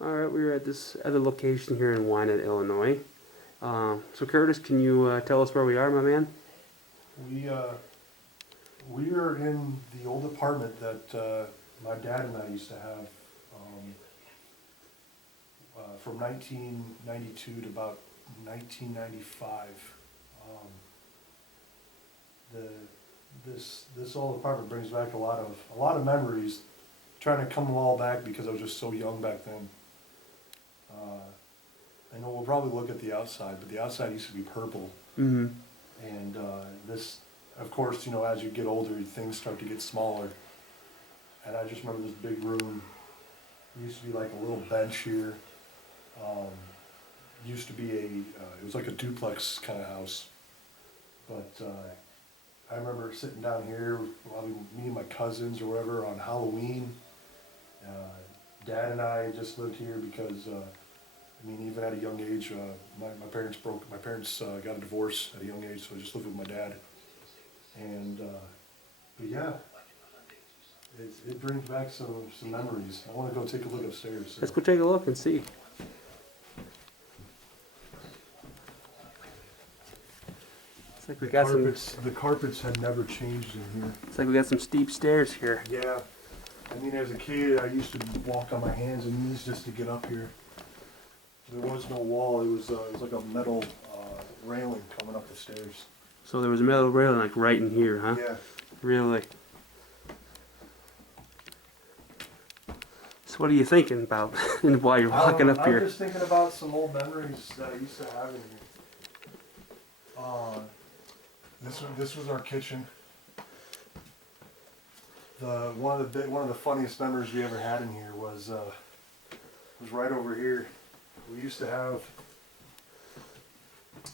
All right, we're at this other location here in Wynett, Illinois. So Curtis, can you tell us where we are, my man? We uh, we are in the old apartment that my dad and I used to have from 1992 to about 1995. Um, this old apartment brings back a lot of memories. Trying to come them all back because I was just so young back then. I know we'll probably look at the outside, but the outside used to be purple. Mm-hmm. And this, of course, you know, as you get older, things start to get smaller. And I just remember this big room. It used to be like a little bench here. Used to be it was like a duplex kind of house. But I remember sitting down here, probably me and my cousins or whatever, on Halloween. Dad and I just lived here because, I mean, even at a young age, my parents got a divorce at a young age, so I just lived with my dad. And, but yeah, it brings back some memories. I want to go take a look upstairs. So. Let's go take a look and see. It's like we got The carpets had never changed in here. It's like we got some steep stairs here. Yeah. I mean, as a kid, I used to walk on my hands and knees just to get up here. There was no wall. It was like a metal railing coming up the stairs. So there was a metal railing like right in here, huh? Yeah. Really? So what are you thinking about while you're walking up here? I'm just thinking about some old memories that I used to have in here. This was our kitchen. One of the funniest memories we ever had in here was right over here. We used to have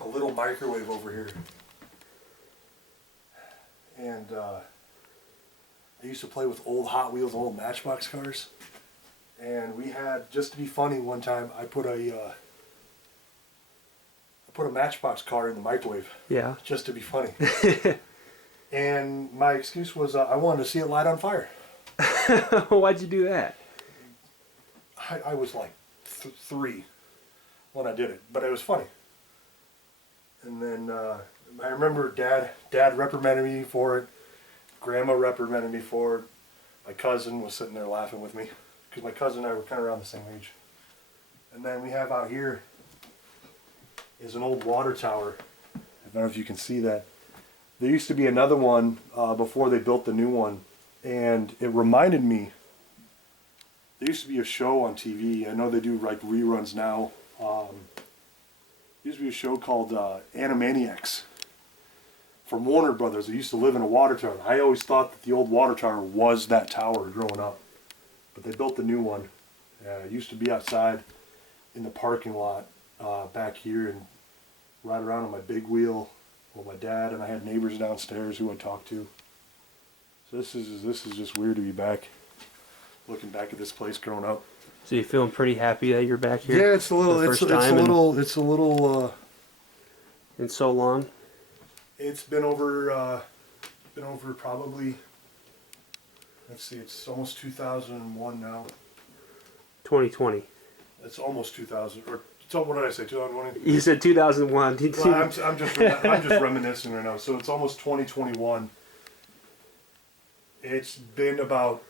a little microwave over here, and I used to play with old Hot Wheels, old Matchbox cars. And we had, just to be funny, one time I put a Matchbox car in the microwave. Yeah. Just to be funny. And my excuse was I wanted to see it light on fire. Why'd you do that? I was like 3 when I did it, but it was funny. And then I remember Dad reprimanded me for it. Grandma reprimanded me for it. My cousin was sitting there laughing with me because my cousin and I were kind of around the same age. And then we have out here is an old water tower. I don't know if you can see that. There used to be another one before they built the new one, and it reminded me, there used to be a show on TV, I know they do like reruns now, there used to be a show called Animaniacs from Warner Brothers. They used to live in a water tower. I always thought that the old water tower was that tower growing up, but they built the new one. It used to be outside in the parking lot back here and ride around on my big wheel. Well, my dad and I had neighbors downstairs who I talked to. So this is just weird to be back, looking back at this place growing up. So you feeling pretty happy that you're back here? Yeah, it's a little. It's a little. In so long. It's been over probably. Let's see, it's almost 2001 now. 2020. It's almost 2000 or. So what did I say? 2020. You said 2001. Well, I'm just reminiscing right now. So it's almost 2021. It's been about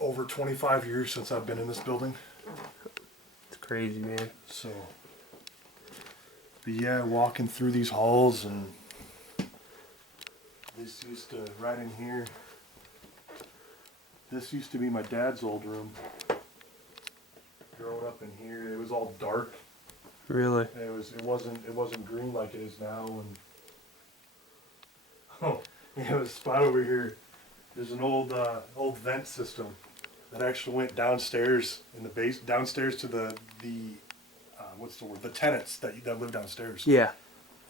over 25 years since I've been in this building. It's crazy, man. So, but yeah, walking through these halls, and this used to, right in here, this used to be my dad's old room. Growing up in here, it was all dark. Really? It wasn't green like it is now, and oh, yeah, a spot over here. There's an old vent system that actually went downstairs in the base, downstairs to the what's the word? The tenants that live downstairs. Yeah.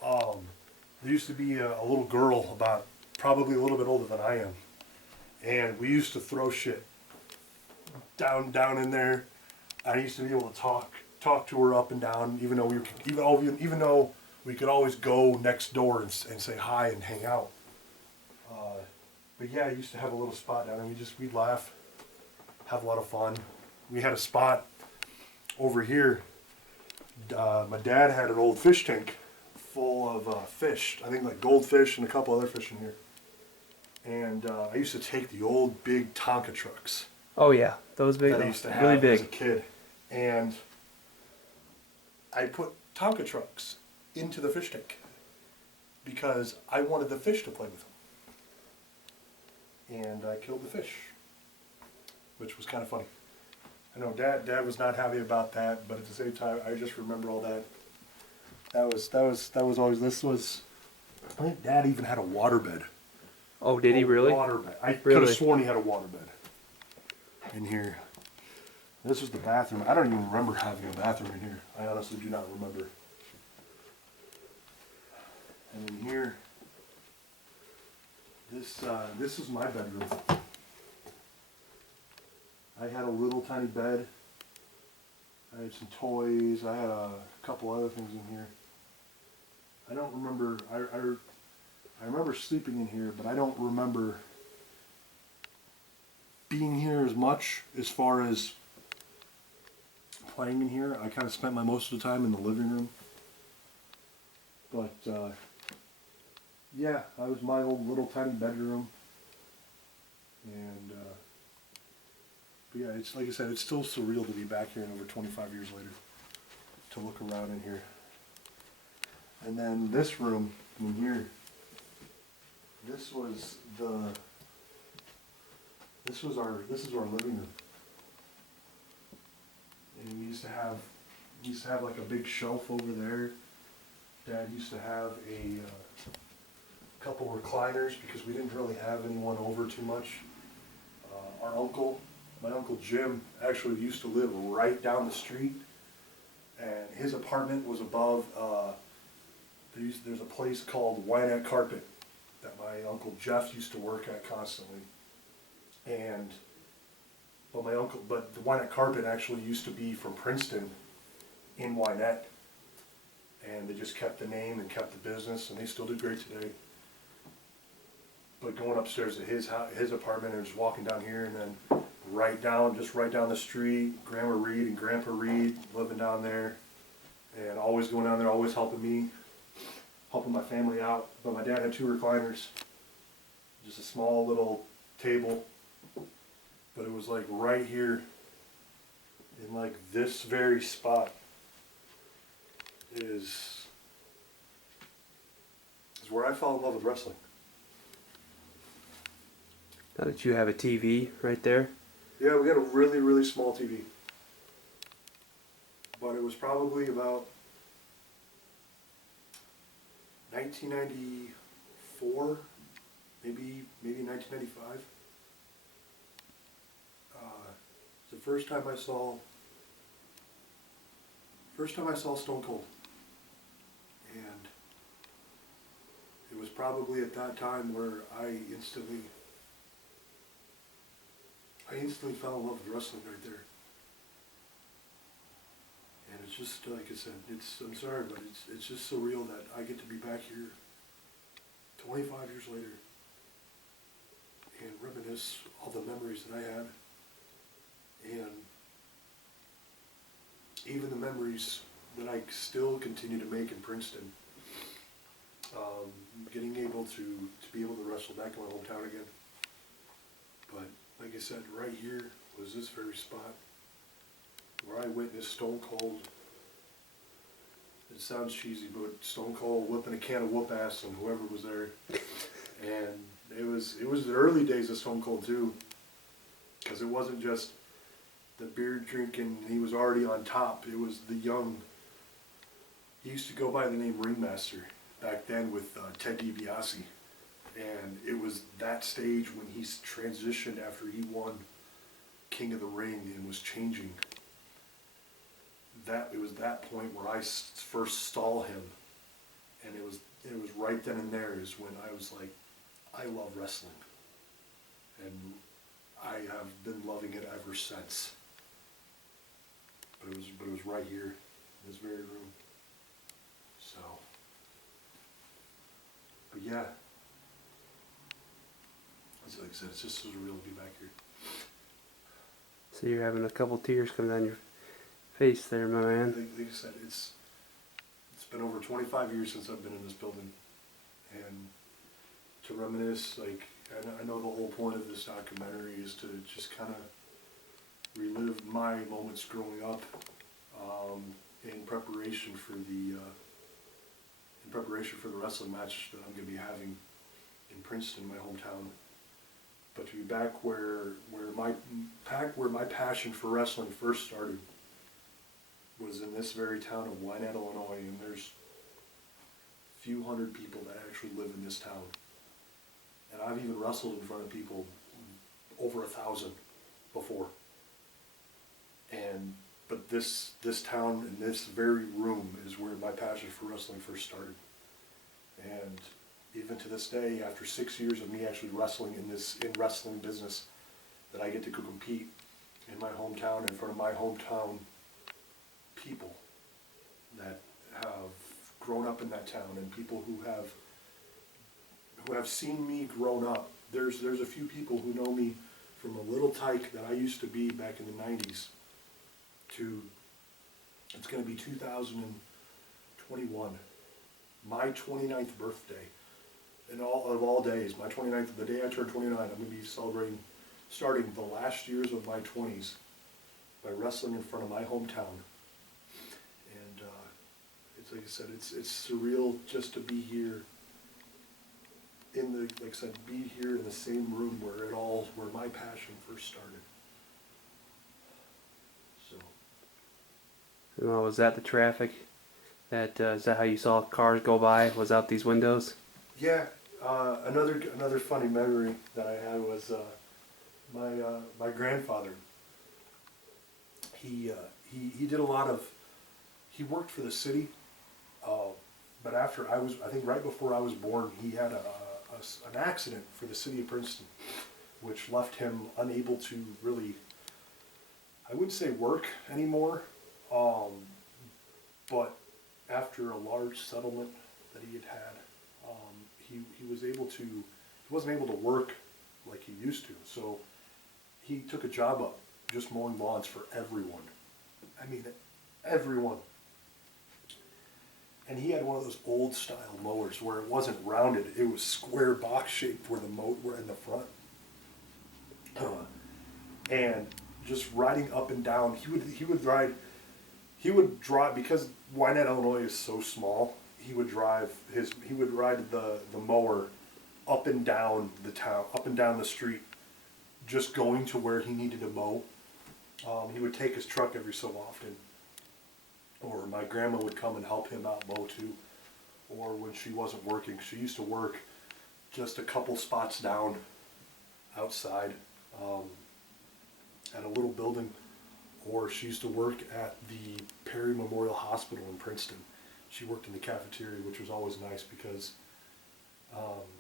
There used to be a little girl about probably a little bit older than I am, and we used to throw shit down in there. I used to be able to talk to her up and down, even though we could always go next door and say hi and hang out. But yeah, I used to have a little spot down there. We'd laugh, have a lot of fun. We had a spot over here, my dad had an old fish tank full of fish. I think like goldfish and a couple other fish in here. And I used to take the old big Tonka trucks Oh yeah, those big, that I used to have really as a big. kid, and I put Tonka trucks into the fish tank because I wanted the fish to play with them. And I killed the fish, which was kind of funny. I know Dad was not happy about that, but at the same time, I just remember all that. That was always. This was. I think Dad even had a waterbed. Oh, did he really? Waterbed. I could Really? have sworn he had a waterbed in here. This was the bathroom. I don't even remember having a bathroom in here. I honestly do not remember. And in here, this is my bedroom. I had a little tiny bed. I had some toys. I had a couple other things in here. I don't remember. I remember sleeping in here, but I don't remember being here as much as far as playing in here. I kind of spent most of the time in the living room. But yeah, that was my old little tiny bedroom. And but yeah, it's like I said, it's still surreal to be back here over 25 years later to look around in here. And then this room in here, this was our living room. And we used to have like a big shelf over there. Dad used to have a couple recliners because we didn't really have anyone over too much. My uncle Jim, actually used to live right down the street, and his apartment was above. There's a place called Wynette Carpet that my Uncle Jeff used to work at constantly. But the Wynette Carpet actually used to be from Princeton in Wynette. And they just kept the name and kept the business, and they still do great today. But going upstairs to his apartment and just walking down here, and then right down the street, Grandma Reed and Grandpa Reed living down there, and always going down there, always helping my family out. But my dad had 2 recliners, just a small little table, but it was like right here, in like this very spot, is where I fell in love with wrestling. Now that you have a TV right there. Yeah, we had a really, really small TV. But it was probably about 1994, maybe 1995. It's the first time I saw Stone Cold. And it was probably at that time where I instantly fell in love with wrestling right there. And it's just, like I said, I'm sorry, but it's just surreal that I get to be back here 25 years later and reminisce all the memories that I had. And even the memories that I still continue to make in Princeton. Getting able to be able to wrestle back in my hometown again. But like I said, right here was this very spot where I witnessed Stone Cold. It sounds cheesy, but Stone Cold whipping a can of whoop ass on whoever was there. And it was the early days of Stone Cold too, because it wasn't just the beer drinking, he was already on top. It was the young. He used to go by the name Ringmaster back then with Ted DiBiase, and it was that stage when he transitioned after he won King of the Ring and was changing. It was that point where I first saw him, and it was right then and there is when I was like, I love wrestling, and I have been loving it ever since. But it was right here in this very room. So, but yeah, like I said, it's just surreal to be back here. So you're having a couple tears come down face there, my man. Like I said, it's been over 25 years since I've been in this building, and to reminisce, like I know the whole point of this documentary is to just kind of relive my moments growing up, in preparation for the wrestling match that I'm going to be having in Princeton, my hometown. But to be back where my passion for wrestling first started was in this very town of Wynette, Illinois, and there's a few hundred people that actually live in this town. And I've even wrestled in front of people over 1,000 before. But this town and this very room is where my passion for wrestling first started. And even to this day, after 6 years of me actually wrestling in wrestling business, that I get to go compete in my hometown in front of my hometown people that have grown up in that town, and people who have seen me grown up. There's a few people who know me from a little tyke that I used to be back in the 90s to, it's going to be 2021, my 29th birthday. And all days, my 29th, the day I turn 29, I'm going to be celebrating, starting the last years of my 20s by wrestling in front of my hometown. And it's like I said, it's surreal just to be here like I said, be here in the same room where my passion first started. So. Well, was that the traffic? Is that how you saw cars go by? Was out these windows? Yeah. Another funny memory that I had was my grandfather. He did a lot of. He worked for the city, but I think right before I was born, he had an accident for the city of Princeton, which left him unable to really, I wouldn't say work anymore, but after a large settlement that he had, he wasn't able to work like he used to. So he took a job up just mowing lawns for everyone. I mean, everyone. And he had one of those old style mowers where it wasn't rounded, it was square box shaped where the moat were in the front. And just riding up and down, he would drive, because Wynette, Illinois is so small, he would ride the mower up and down the town, up and down the street, just going to where he needed to mow. He would take his truck every so often, or my grandma would come and help him out mow too. Or when she wasn't working, she used to work just a couple spots down outside at a little building, or she used to work at the Perry Memorial Hospital in Princeton. She worked in the cafeteria, which was always nice because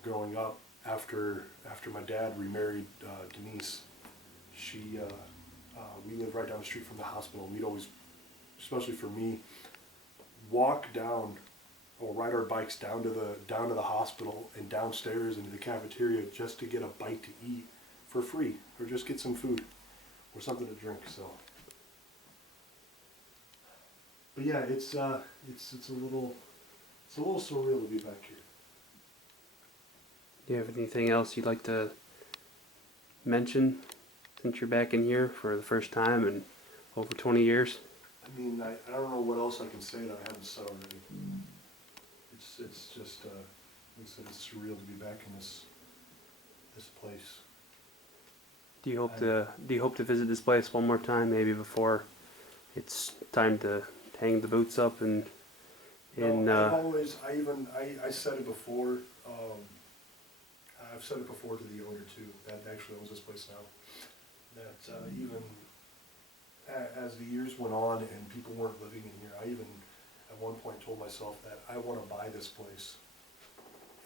growing up, after my dad remarried Denise, we lived right down the street from the hospital. We'd always, especially for me, walk down or ride our bikes down to the hospital and downstairs into the cafeteria just to get a bite to eat for free, or just get some food or something to drink. So, but yeah, it's a little surreal to be back here. Do you have anything else you'd like to mention since you're back in here for the first time in over 20 years? I mean, I don't know what else I can say that I haven't said already. It's just, like I said, it's surreal to be back in this place. Do you hope to visit this place one more time, maybe before it's time to hang the boots up and? No, I said it before. I've said it before to the owner too, that actually owns this place now. That even as the years went on and people weren't living in here, I even at one point told myself that I want to buy this place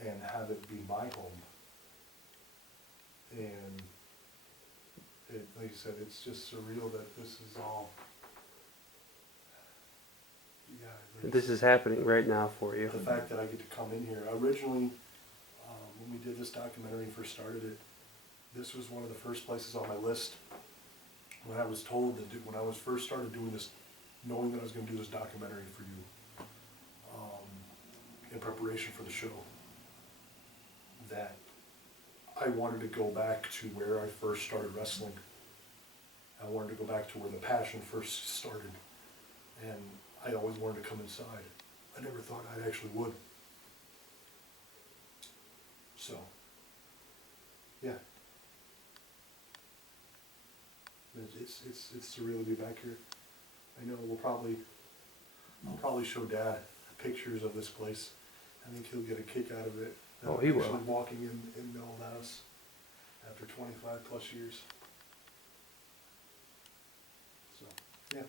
and have it be my home. And like I said, it's just surreal that this is all. Yeah. This is happening right now for you. The fact that I get to come in here. Originally, when we did this documentary and first started it, this was one of the first places on my list. When I was told when I was first started doing knowing that I was going to do this documentary for you, in preparation for the show, that I wanted to go back to where I first started wrestling. I wanted to go back to where the passion first started, and I always wanted to come inside. I never thought I actually would. So, yeah. It's surreal to be back here. I know I'll probably show Dad pictures of this place. I think he'll get a kick out of it. Oh, he will. Actually walking in the old house after 25 plus years. So, yeah.